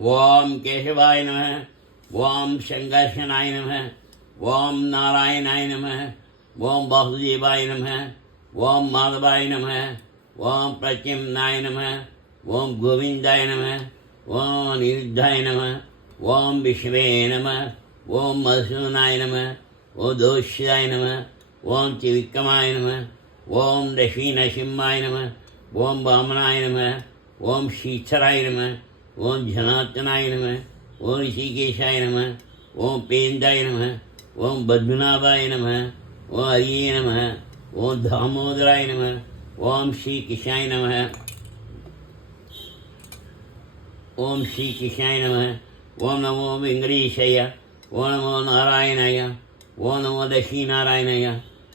ओम केशवाय नमः। ओम संघर्षणाय नमः। ओम नारायणाय नमः। ओम वासुदेवाय नमः। ओम माधवाय नमः। ओम प्रद्युम्नाय नमः। ओम गोविंदाय नमः। ओम अनिरुद्धाय नमः। ओम विष्णवे नमः। ओम मधुसूदनाय नमः। ओम दोष्याय नमः। ओम त्रिविक्रमाय नमः। ओम लक्ष्मीनरसिंहाय नमः। ओम वामनाय नमः। ओम शीतराय नमः। ओम जनार्दनाय नमः। ओम ऋषिकेशाय नमः। ओम पेंदाय नमः। ओम पद्मनाभाय नमः। ओम हरिये नमः। ओम दामोदराय नमः। ओम श्री कृष्णाय नमः। ओम श्री कृष्णाय नमः। ओम नमो वेंकटेशाय। ओम नमो नारायणाय। ओम नमो लक्ष्मीनारायणाय।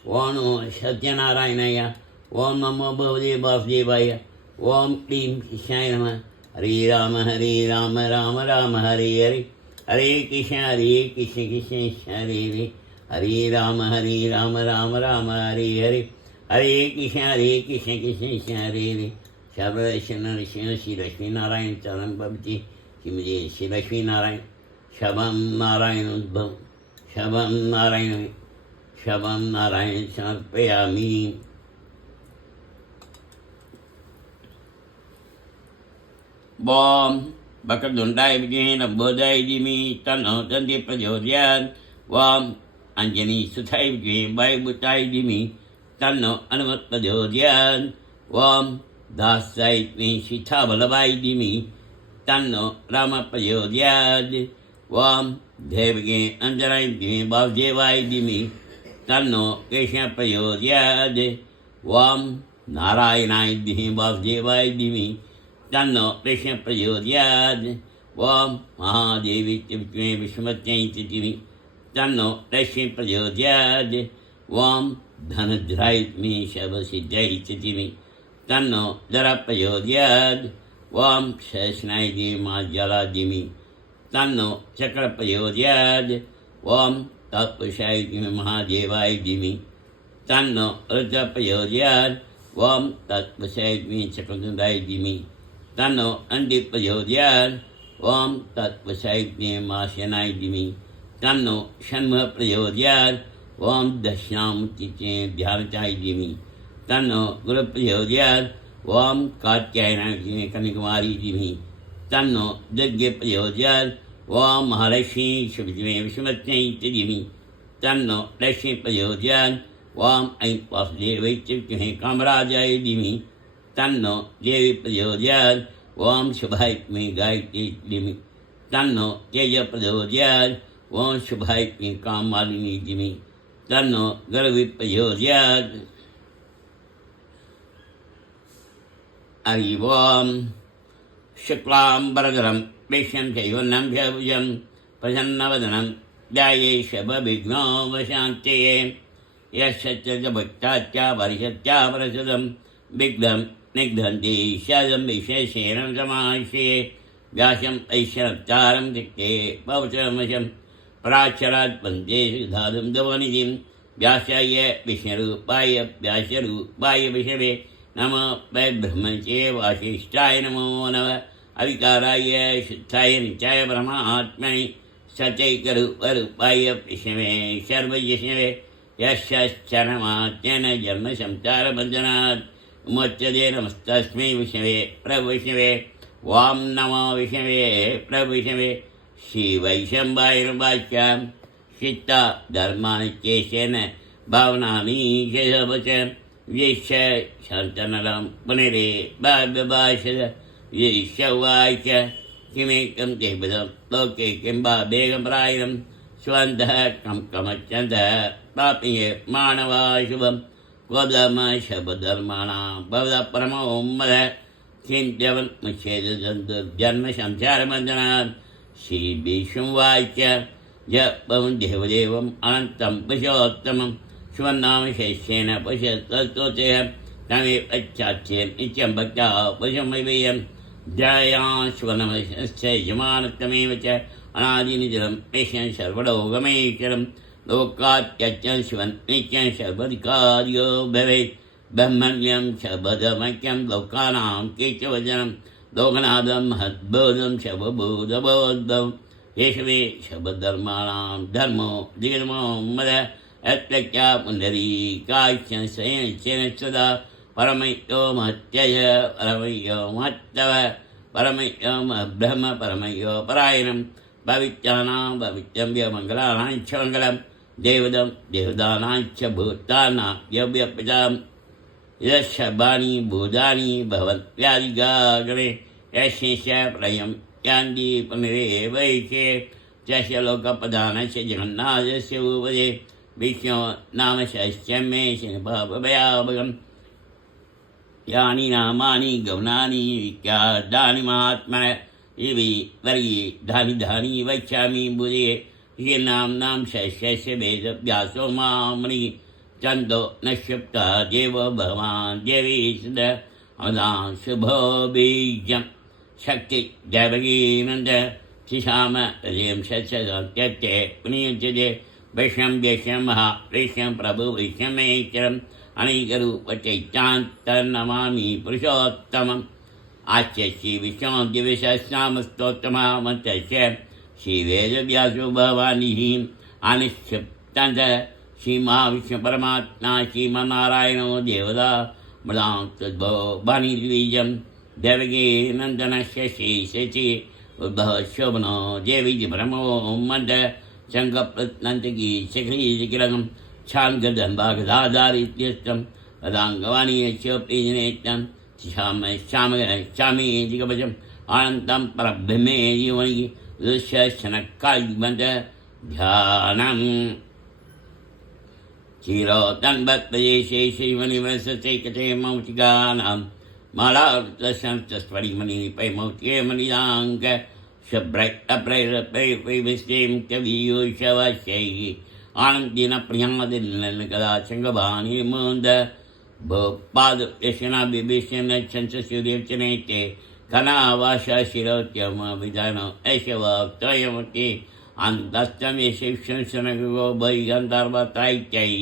ओम नमो सत्यनारायणाय। ओम नमो भगवते वासुदेवाय। ओम क्लीं कृष्णाय नमः। हरे राम राम राम हरे हरे, हरे कृष्ण कृष्ण कृष्ण हरे हरे, हरे राम राम राम हरे हरे, हरे कृष्ण कृष्ण हरे हरे। शबन श्री लक्ष्मी नारायण चरण भवती श्रीमती श्री लक्ष्मी नारायण शबम नारायण उद्भव शबम नारायण समर्पयामि। ओम वक्रतुंडाय विद्महे बोधाय धीमहि तन्नो दन्ति प्रचोदयात्। ओम अंजनी सुताय विद्महे वायुपुत्राय धीमहि तन्नो हनुमत् प्रचोदयात्। ओम दासाय विद्महे सीतावल्लभाय धीमहि तन्नो राम प्रचोदयात्। ओम देवकी नंदनाय विद्महे वासुदेवाय धीमहि तन्नो कृष्ण प्रचोदयात्। ओम नारायणाय विद्महे वासुदेवाय धीमहि तन्नो कृष्ण प्रचोदयात्। ओम महादेवी विद्महे विष्णुपत्न्यै धीमहि तन्नो कृष्ण प्रचोदयात्। ओम धनुर्धराय विद्महे सर्वसिद्ध्यै धीमहि तन्नो धर प्रचोदयात्। ओम शेषनाय धीमहि धीमहि तन्नो चक्र प्रचोदयात्। ओम तत्पुरुषाय धीमहि महादेवाय धीमहि तन्नो रुद्र प्रचोदयात्। ओम तत्पुरुषाय धीमहि चक्रतुंडाय धीमहि तन्नो नंदि प्रचोदयात्। ओम तत्पुरुषाय धीमहि महासेनाय धीमहि तन्नो षण्मुख प्रचोदयात्। ओम दक्षिणामूर्ति ध्यानचाय धीमहि तन्नो गुरु प्रचोदयात्। ओम कात्यायनाय धीमहि कन्याकुमारी धीमहि तन्नो यज्ञ प्रचोदयात्। ओम महालक्ष्मी विद्महे विष्णुपत्न्यै धीमहि तन्नो लक्ष्मी प्रचोदयात्। ओम ऐं वासुदेवाय विद्महे कामराजाय धीमहि तन्नो देवी प्रचोदयात्। ओम शुभाय विद्महे गायत्री धीमहि तन्नो तेज प्रचोदयात्। ओम शुभाय विद्महे काममालिनी धीमहि तन्नो गर्वी प्रचोदयात्। हरि ओम शुक्लांबरधरं विष्णुं शशिवर्णं चतुर्भुजं प्रसन्नवदनं ध्यायेत् सर्वविघ्नोपशान्तये। यस्य भक्ताच्च वर्षच्च प्रसदं विघ्नं निघ्नन्ति शतं विशेषेण समाश्रये। व्यासं ऐश्वरचारं दिक्ते पवचमशं प्राक्षरात् वन्दे धातुं दवनिधिं। व्यासाय विष्णुरूपाय व्यासरूपाय विष्णवे नमः। ब्रह्मचे वासिष्ठाय नमो नमः। अविकाराय शुद्धाय नित्याय परमात्मने सचैकरूपाय विष्णवे सर्वविष्णवे। यश्चरणमात्यन जन्मसंसारबन्धनात् मोच्यते। नमस्तस्मै विष्णवे प्रविष्णवे। वां नमो विष्णवे प्रविष्णवे। श्रीवैशम्पाय नमश्च चित्ता धर्मानित्येषेण भावनानि च विश्व शान्तनलं पुनरे भाव्यभाषद विश्ववाच किमेकं देवदं लोके किं वा बेगम्प्रायणं स्वन्तः कं कमच्छन्तः प्राप्ये मानवा शुभं वदम शबधर्माणां भवद परमो मदः चिन्त्यवन् मुच्छेदजन्म संसारबन्धनात्। श्रीविष्णुवाच जपं देवदेवम् अनन्तं पुरुषोत्तमं स्वनामशेषेण पुरुषस्तोत्रय तमे पश्चाच्चेन नित्यं भक्त्या पुरुषमैवेयं जयाश्वनमस्य यजमानत्वमेव च अनादिनिजलं पेशं सर्वलोकमेश्वरं लोकात्यत्यं शिवं नित्यं सर्वधिकार्यो भवेत्। ब्रह्मण्यं शबदमख्यं लोकानां कीचवचनं लोकनाथं महद्बोधं शवबोधबोधं येषवे शबधर्माणां धर्मो दिगर्मो मद अत्यक्या पुण्डरीकाख्यं शयनश्चेन सदा परमयो महत्यय परमयो महत्तव परमयो ब्रह्म परमयो परायणं भवित्यानां भवित्यं मङ्गलानां च मङ्गलं देवदं देवदानां च भूतानां यव्यपितां यशबानी भूतानि भवत्यादिगागणे यशेष प्रयं यान्ति पुनरेवैके तस्य लोकप्रधानस्य जगन्नाथस्य उपदे विष्णो नाम षष्ठमे शनिपापभयाभगम् यानि नामानि गौणानि विख्यातानि महात्मन इति वर्गे धानि धानि वक्ष्यामि बुधे नाम्नां षष्ठस्य वेदव्यासो मामनि चन्दो न शुप्ता देवो भगवान् देवी सदा अमदां शुभो बीजं शक्ति देवगीनन्द शिशाम हृदयं सत्सत्यत्ते पुनीयते वैष्णं व्यष्णं महावैष्णं प्रभु वैष्णमेश्वरम् अनेकरूपचैत्यान्तर्नमामि पुरुषोत्तमम् आच्य श्रीविष्णुदिव्यसहस्रनामस्तोत्रमहामन्त्रस्य श्रीवेदव्यासो भवानिः अनिश्चिप्तन्त श्रीमहाविष्णुपरमात्मा श्रीमन्नारायणो देवता मृदां तद्भो वाणिद्विजं देवकीनन्दनस्य श्रीशचि उद्भवशोभनो देवी ब्रह्मो मन्द शङ्खप्रत्नन्तकी शिखरीकिलकं छान्गदन्भागदाधारित्यस्तं पदाङ्गवाणी यस्योप्रीजनेत्यं श्यामीतिकवचम् आनन्दं परब्रह्मे जीवनि दृश्यशनकालिबन्ध ध्यानम् चिरोतन्वत्प्रदेशे श्रीमणिवसते कथे मौतिकानां मालावृतसंस्तस्फटिमणिपै मौत्ये मणिदाङ्क शुभ्रैरप्रैरप्रैविष्टिं कवियूषवशैः आनन्दिन प्रियादिकदा शङ्गभानि मुन्द भोपादयशनाभिभीष्यन छंससूर्यचनेते कनावासा शिरोत्यम विधानो ऐशवाक्त्रयमति अन्तस्तमेशनगो भैगन्धर्वत्रैत्यै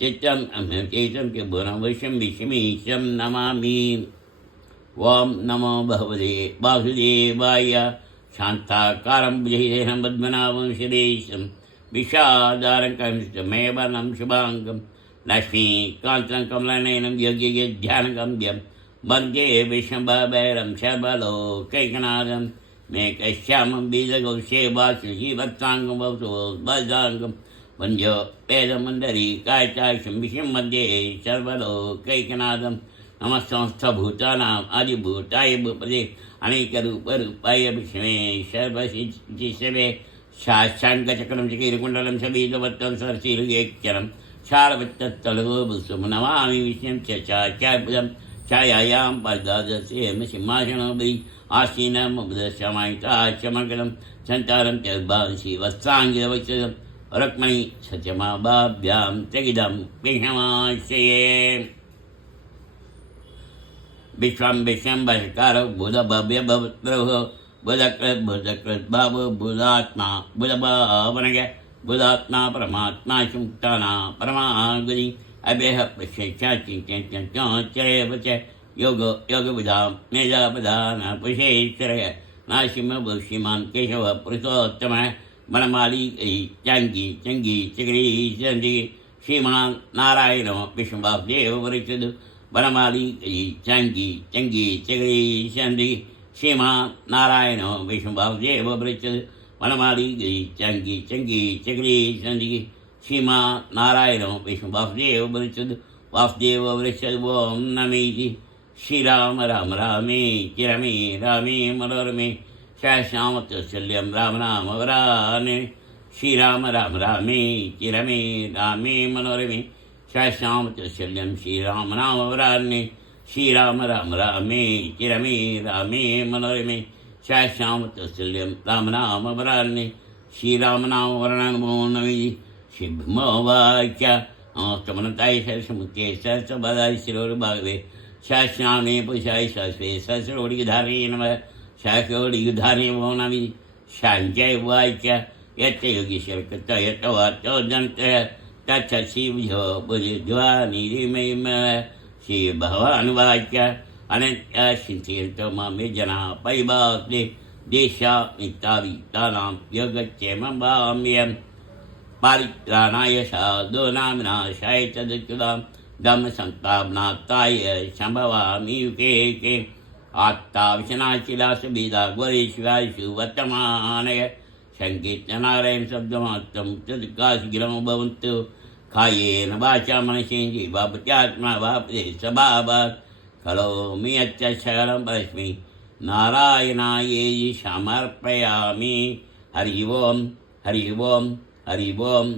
चित्तम् अम्यचेतं किभुरं वैशं विषमीशं नमामि ॐ नमो भगवते वासुदेवाय शान्ताकारं बुधैर्हं पद्मनाभं सुरेशं विषादारं कविस्तमेवनं शुभाङ्गं लक्ष्मीकान्तं कमलनयनं योग्यध्यानगम्यं वन्दे विष्णुभैरं सर्वलोकैकनाथं मेकश्यामं बीजगौसेवासुजीवत्साङ्गं वसुभद्राङ्गं वन्द्यो वेदमण्डलीकायताक्षं विषं मध्ये सर्वलोकैकनाथं नमस्संस्थभूतानाम् आदिभूताय भूपदे अनेकरूपरूपाय विष्णवे सर्वसिद्धिसेवे शाशाङ्कचक्रं चकीरकुण्डलं सबीतवत्तं सरसीरुगेक्षरं शारवत्तत्तलगोभुसुं नमामि विष्णुं च चाचार्पुजं छायायां पर्दादस्येम सिंहासनोपरि आसीनमुपदशमायिताचमङ्गलं सन्तारं च भावसि वत्साङ्गिरवक्षसं रक्मणि सत्यमाभाभ्यां त्रिगिदं विष्णमाश्रये विश्वं विश्वं वशकार बुधभव्य भवद्रोह बुधकृत भव बुधात्मा बुधभावनग बुधात्मा परमात्मा मुक्ताना परमागति अभ्यः पश्येच्छाचिचरेव च योग योगविधां मेधापदान पुषेश्वरय नाशिम भूषिमान् केशव पुरुषोत्तमः वनमाली चङ्गी चङ्गी चिगरी चण्डी श्रीमान् नारायणो विष्णुवासुदेव वरिष्ठदु वनमाली चङ्गी चङ्गी चिगरी चण्डी श्रीमान् नारायणो विष्णुवासुदेव वरिष्ठदु वनमाली चङ्गी चङ्गी चिगरी चण्डी श्रीमान् नारायणो विष्णुवासुदेव वरिष्ठदु वासुदेव वरिष्ठदु ॐ नमेति श्रीराम राम रामे चिरमे रामे मनोरमे श्यामतुल्यं राम नाम वराने श्रीराम राम रामे चिरमे रामे मनोरमे श्यामतुल्यं श्रीराम नाम वराने श्रीराम राम रामे चिरमे रामे मनोरमे श्यामतुल्यं राम नाम वराने श्रीराम नाम वरणमो नमि शिवमोवाच नमस्तमनताय सरस्वते सरस्वदाय शिरोर्भागवे शास्त्रामे पुषाय शास्त्रे सहस्रोडिधारे नमः शास्त्रोडिधारे वो नमि शाञ्चय वाच यत् योगीश्वरकृत यत् वाचो दन्तः तत्सशिवो बुद्ध्वा निरिमयम श्रीभगवानुवाच अनन्यचिन्तयन्तो मामे जनाः परिभाते देशामितावितानां योगक्षेमं परित्राणाय साधूनां विनाशाय च दुष्कृतां धम्मसंस्थापनार्थाय सम्भवामि युगे युगे आत्ताविशनाशिलासुविधा गोरेश्वरायु वर्तमानय संकीर्तनारायण शब्दमात्रं तत्काशिगिरं भवन्तु कायेन वाचा मनसेन्द्रियैर्वा प्रत्यात्मा वा स्वभावात् करोमि यच्च सकलं परस्मै नारायणायै समर्पयामि। हरि ओम हरि ओम हरि ओम।